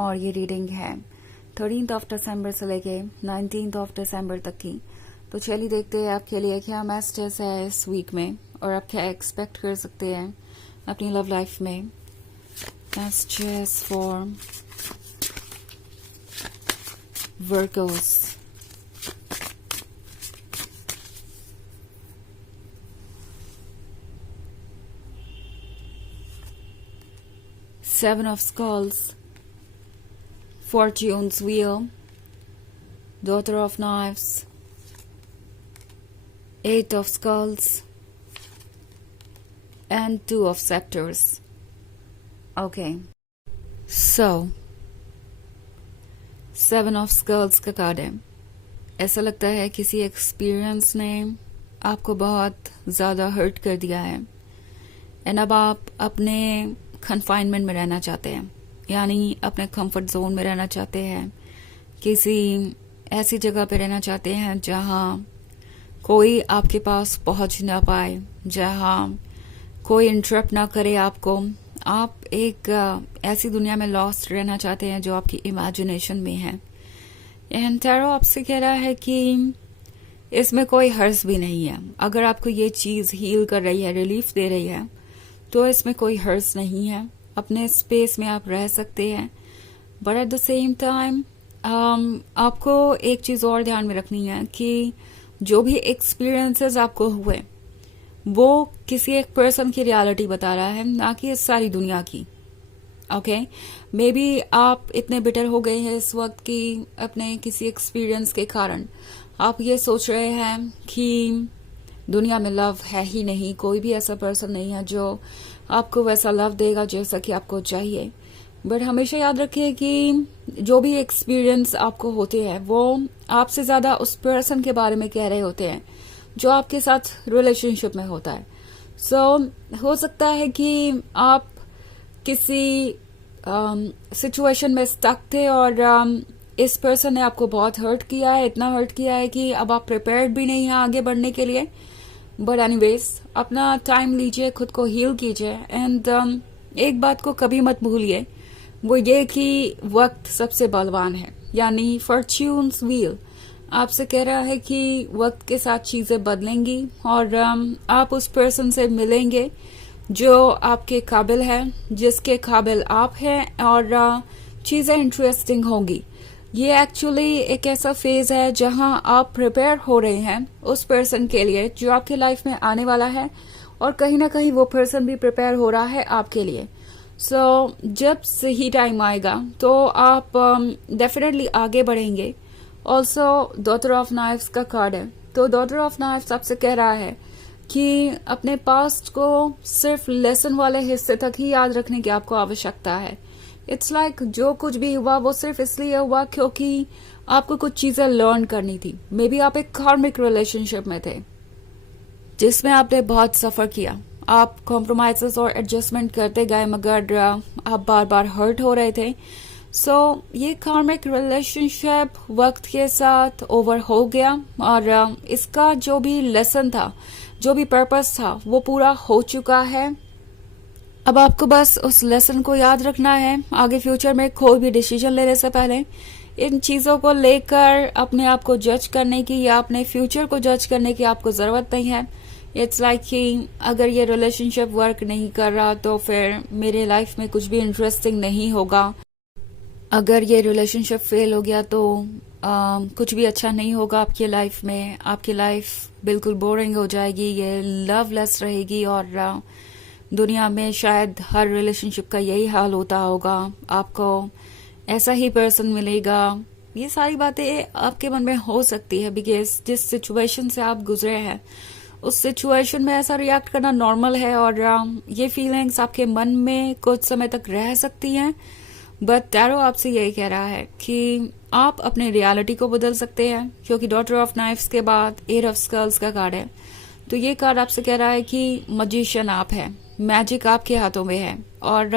और ये रीडिंग है 13 दिसंबर से लेके 19 दिसंबर तक की। तो चलिए देखते हैं आपके लिए क्या मैसेजेस है इस वीक में और आप क्या एक्सपेक्ट कर सकते हैं अपनी लव लाइफ में। Messages for Virgo's. Seven of Skulls, Fortune's Wheel, Daughter of Knives, Eight of Skulls, and Two of Scepters. Okay. So, Seven of Skulls का कार्ड है। ऐसा लगता है किसी एक्सपीरियंस ने आपको बहुत ज़्यादा हर्ट कर दिया है एंड अब आप अपने कन्फाइनमेंट में रहना चाहते हैं, यानी अपने कंफर्ट जोन में रहना चाहते हैं, किसी ऐसी जगह पे रहना चाहते हैं जहां कोई आपके पास पहुंच ना पाए, जहां कोई इंटरप्ट ना करे आपको। आप एक ऐसी दुनिया में लॉस्ट रहना चाहते हैं जो आपकी इमेजिनेशन में है। एंड टैरो आपसे कह रहा है कि इसमें कोई हर्ज भी नहीं है। अगर आपको ये चीज हील कर रही है, रिलीफ दे रही है, तो इसमें कोई हर्ज नहीं है। अपने स्पेस में आप रह सकते हैं, but at the same time आपको एक चीज और ध्यान में रखनी है कि जो भी एक्सपीरियंसेस आपको हुए वो किसी एक पर्सन की रियलिटी बता रहा है, ना कि इस सारी दुनिया की। ओके, मे बी आप इतने बिटर हो गए हैं इस वक्त कि अपने किसी एक्सपीरियंस के कारण आप ये सोच रहे हैं कि दुनिया में लव है ही नहीं, कोई भी ऐसा पर्सन नहीं है जो आपको वैसा लव देगा जैसा कि आपको चाहिए। बट हमेशा याद रखिए कि जो भी एक्सपीरियंस आपको होते हैं वो आपसे ज्यादा उस पर्सन के बारे में कह रहे होते हैं जो आपके साथ रिलेशनशिप में होता है। हो सकता है कि आप किसी सिचुएशन में स्टक थे और इस पर्सन ने आपको बहुत हर्ट किया है, इतना हर्ट किया है कि अब आप प्रिपेयर्ड भी नहीं हैं आगे बढ़ने के लिए। बट एनीवेज, अपना टाइम लीजिए, खुद को हील कीजिए एंड एक बात को कभी मत भूलिए, वो ये कि वक्त सबसे बलवान है। यानी फॉर्च्यून्स व्हील आपसे कह रहा है कि वक्त के साथ चीजें बदलेंगी और आप उस पर्सन से मिलेंगे जो आपके काबिल है, जिसके काबिल आप हैं, और चीजें इंटरेस्टिंग होंगी। ये एक्चुअली एक ऐसा फेज है जहां आप प्रिपेयर हो रहे हैं उस पर्सन के लिए जो आपके लाइफ में आने वाला है, और कहीं ना कहीं वो पर्सन भी प्रिपेयर हो रहा है आपके लिए। जब सही टाइम आएगा तो आप डेफिनेटली आगे बढ़ेंगे। ऑल्सो डॉटर ऑफ नाइफ्स का कार्ड है, तो डॉटर ऑफ नाइफ्स आपसे कह रहा है कि अपने पास्ट को सिर्फ लेसन वाले हिस्से तक ही याद रखने की आपको आवश्यकता है। इट्स लाइक जो कुछ भी हुआ वो सिर्फ इसलिए हुआ क्योंकि आपको कुछ चीजें लर्न करनी थी। मे बी आप एक कार्मिक रिलेशनशिप में थे जिसमें आपने बहुत सफर किया, आप कॉम्प्रोमाइजेस और एडजस्टमेंट करते गए, मगर आप बार बार हर्ट हो रहे थे। ये कार्मिक रिलेशनशिप वक्त के साथ ओवर हो गया और इसका जो भी लेसन था, जो भी पर्पस था, वो पूरा हो चुका है। अब आपको बस उस लेसन को याद रखना है। आगे फ्यूचर में कोई भी डिसीजन लेने से पहले इन चीजों को लेकर अपने आप को जज करने की या अपने फ्यूचर को जज करने की आपको जरूरत नहीं है। इट्स लाइक कि अगर ये रिलेशनशिप वर्क नहीं कर रहा तो फिर मेरे लाइफ में कुछ भी इंटरेस्टिंग नहीं होगा। अगर ये रिलेशनशिप फेल हो गया तो कुछ भी अच्छा नहीं होगा आपकी लाइफ में। आपकी लाइफ बिल्कुल बोरिंग हो जाएगी, ये लवलेस रहेगी और दुनिया में शायद हर रिलेशनशिप का यही हाल होता होगा। आपको ऐसा ही पर्सन मिलेगा। ये सारी बातें आपके मन में हो सकती है बिकॉज जिस सिचुएशन से आप गुजरे हैं उस सिचुएशन में ऐसा रिएक्ट करना नॉर्मल है और ये फीलिंग्स आपके मन में कुछ समय तक रह सकती हैं। बट टैरो आपसे यही कह रहा है कि आप अपने रियलिटी को बदल सकते हैं, क्योंकि डॉटर ऑफ नाइफ्स के बाद एट ऑफ स्कल्स का कार्ड है। तो ये कार्ड आपसे कह रहा है कि मजिशियन आप है, मैजिक आपके हाथों में है और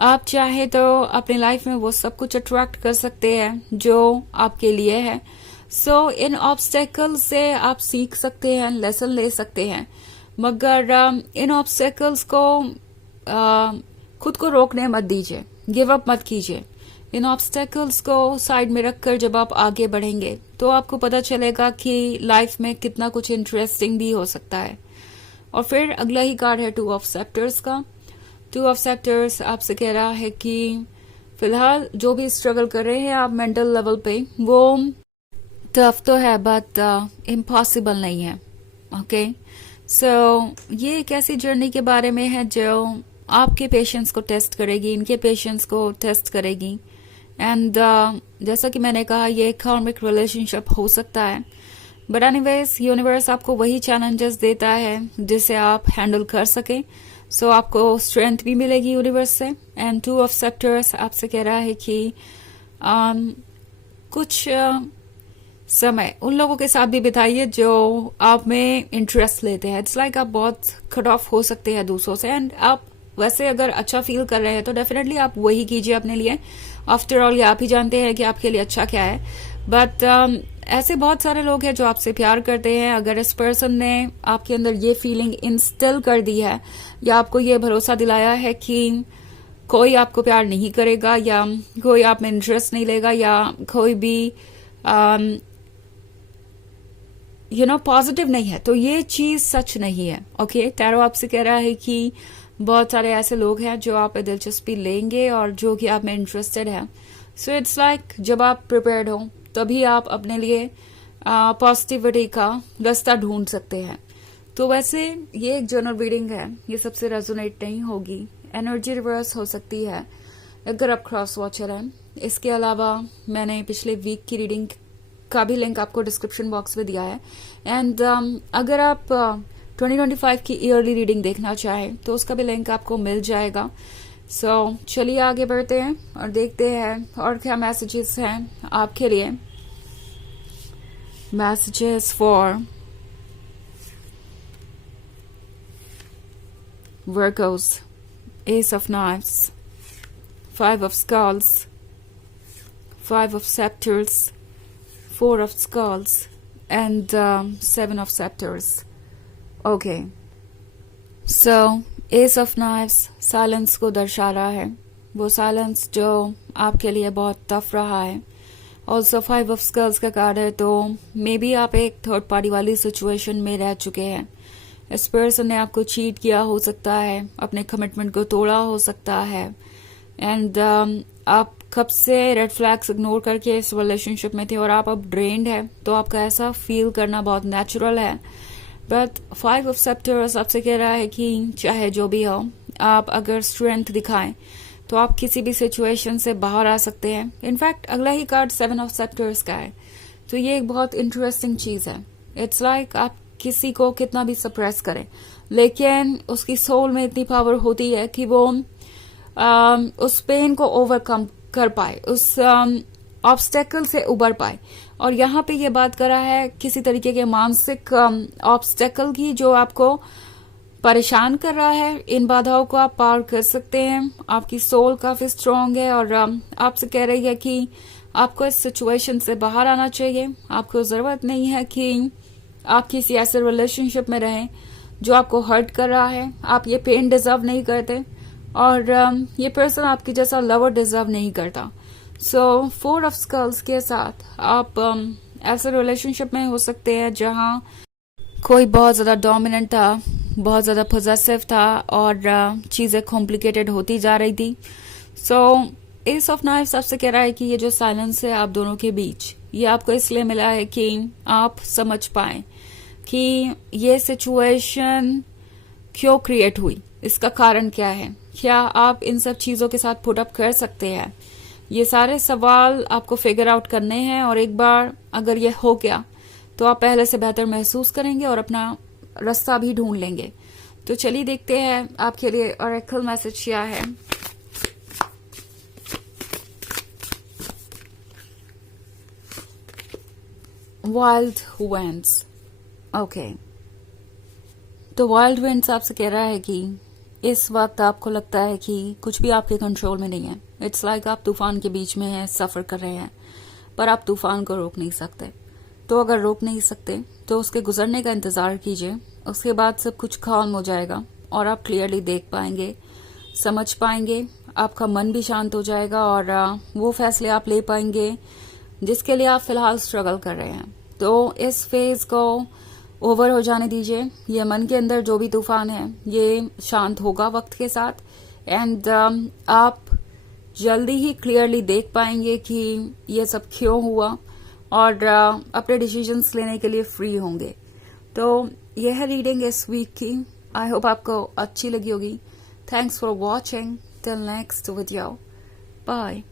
आप चाहे तो अपनी लाइफ में वो सब कुछ अट्रैक्ट कर सकते हैं जो आपके लिए है। इन ऑब्स्टेकल से आप सीख सकते हैं, लेसन ले सकते हैं, मगर इन ऑब्स्टेकल्स को खुद को रोकने मत दीजिए, गिव अप मत कीजिए। इन ऑब्स्टेकल्स को साइड में रखकर जब आप आगे बढ़ेंगे तो आपको पता चलेगा कि लाइफ में कितना कुछ इंटरेस्टिंग भी हो सकता है। और फिर अगला ही कार्ड है टू ऑफ सेप्टर्स का। टू ऑफ सेप्टर्स आपसे कह रहा है कि फिलहाल जो भी स्ट्रगल कर रहे हैं आप मेंटल लेवल पे, वो टफ तो है बट इम्पॉसिबल नहीं है। ओके, सो ये एक ऐसी जर्नी के बारे में है जो आपके पेशेंस को टेस्ट करेगी, इनके पेशेंस को टेस्ट करेगी। एंड जैसा कि मैंने कहा ये कार्मिक रिलेशनशिप हो सकता है, बट एनीवेज यूनिवर्स आपको वही चैलेंजेस देता है जिसे आप हैंडल कर सके। सो आपको स्ट्रेंथ भी मिलेगी यूनिवर्स से। एंड टू ऑफ सेप्टर्स आपसे कह रहा है कि कुछ समय उन लोगों के साथ भी बिताइए जो आप में इंटरेस्ट लेते हैं। इट्स लाइक आप बहुत कट ऑफ हो सकते हैं दूसरों से, एंड आप वैसे अगर अच्छा फील कर रहे हैं तो डेफिनेटली आप वही कीजिए अपने लिए। आफ्टर ऑल ये आप ही जानते हैं कि आपके लिए अच्छा क्या है। बट ऐसे बहुत सारे लोग हैं जो आपसे प्यार करते हैं। अगर इस पर्सन ने आपके अंदर ये फीलिंग इंस्टिल कर दी है या आपको ये भरोसा दिलाया है कि कोई आपको प्यार नहीं करेगा या कोई आप में इंटरेस्ट नहीं लेगा या कोई भी पॉजिटिव नहीं है, तो ये चीज सच नहीं है। ओके, टैरो आपसे कह रहा है कि बहुत सारे ऐसे लोग हैं जो आप पे दिलचस्पी लेंगे और जो कि आप में इंटरेस्टेड है। सो इट्स लाइक जब आप प्रिपेयर्ड हो तभी आप अपने लिए पॉजिटिविटी का रास्ता ढूंढ सकते हैं। तो वैसे ये एक जनरल रीडिंग है, ये सबसे रेजोनेट नहीं होगी, एनर्जी रिवर्स हो सकती है अगर आप क्रॉस वॉचर हैं। इसके अलावा मैंने पिछले वीक की रीडिंग का भी लिंक आपको डिस्क्रिप्शन बॉक्स में दिया है। एंड अगर आप 2025 की ईयरली रीडिंग देखना चाहें तो उसका भी लिंक आपको मिल जाएगा। सो चलिए आगे बढ़ते हैं और देखते हैं और क्या मैसेजेस हैं आपके लिए। मैसेजेस फॉर वर्कोस, ace of knives, 5 of skulls, 5 of scepters, 4 of skulls, and 7 of scepters. Okay. So, Ace of Knives silence को दर्शा रहा है, वो साइलेंस जो आपके लिए बहुत टफ रहा है। ऑल्सो 5 of Skulls का कार्ड है, तो मे बी आप एक थर्ड पार्टी वाली सिचुएशन में रह चुके हैं। इस पर्सन ने आपको चीट किया हो सकता है, अपने कमिटमेंट को तोड़ा हो सकता है, एंड आप कब से रेड फ्लैग्स इग्नोर करके इस रिलेशनशिप में थे और आप अब ड्रेन्ड है, तो आपका ऐसा फील करना बहुत नेचुरल है। बट 5 of Scepters आपसे कह रहा है कि चाहे जो भी हो, आप अगर स्ट्रेंथ दिखाएं तो आप किसी भी सिचुएशन से बाहर आ सकते हैं। इनफैक्ट अगला ही कार्ड 7 of Scepters का है, तो ये एक बहुत इंटरेस्टिंग चीज है। इट्स लाइक आप किसी को कितना भी सप्रेस करें, लेकिन उसकी सोल में इतनी पावर होती है कि वो उस पेन को ओवरकम कर पाए, उस ऑब्स्टेकल से उबर पाए। और यहाँ पे ये बात कर रहा है किसी तरीके के मानसिक ऑब्स्टेकल की जो आपको परेशान कर रहा है। इन बाधाओं को आप पार कर सकते हैं, आपकी सोल काफी स्ट्रांग है और आपसे कह रही है कि आपको इस सिचुएशन से बाहर आना चाहिए। आपको जरूरत नहीं है कि आप किसी ऐसे रिलेशनशिप में रहें जो आपको हर्ट कर रहा है। आप ये पेन डिजर्व नहीं करते और ये पर्सन आपकी जैसा लवर डिजर्व नहीं करता। सो 4 of Skulls के साथ आप ऐसे रिलेशनशिप में हो सकते हैं जहां कोई बहुत ज्यादा डोमिनेंट था, बहुत ज्यादा पोजेसिव था और चीजें कॉम्प्लिकेटेड होती जा रही थी। सो एस ऑफ नाइफ्स आपसे कह रहा है कि ये जो साइलेंस है आप दोनों के बीच, ये आपको इसलिए मिला है कि आप समझ पाए कि ये सिचुएशन क्यों क्रिएट हुई, इसका कारण क्या है, क्या आप इन सब चीजों के साथ पुट अप कर सकते हैं। ये सारे सवाल आपको फिगर आउट करने हैं और एक बार अगर ये हो गया तो आप पहले से बेहतर महसूस करेंगे और अपना रास्ता भी ढूंढ लेंगे। तो चलिए देखते हैं आपके लिए ऑरेकल मैसेज क्या है। Wild winds. ओके, तो वाइल्ड विंड्स आपसे कह रहा है कि इस वक्त आपको लगता है कि कुछ भी आपके कंट्रोल में नहीं है। इट्स लाइक आप तूफान के बीच में हैं, सफर कर रहे हैं, पर आप तूफान को रोक नहीं सकते। तो अगर रोक नहीं सकते तो उसके गुजरने का इंतजार कीजिए, उसके बाद सब कुछ खाम हो जाएगा और आप क्लियरली देख पाएंगे, समझ पाएंगे, आपका मन भी शांत हो जाएगा और वो फैसले आप ले पाएंगे जिसके लिए आप फिलहाल स्ट्रगल कर रहे हैं। तो इस फेज को ओवर हो जाने दीजिए। ये मन के अंदर जो भी तूफान है ये शांत होगा वक्त के साथ, एंड आप जल्दी ही क्लियरली देख पाएंगे कि ये सब क्यों हुआ और अपने डिसीजंस लेने के लिए फ्री होंगे। तो यह है रीडिंग इस वीक की। आई होप आपको अच्छी लगी होगी। Thanks for watching. Till next video, bye.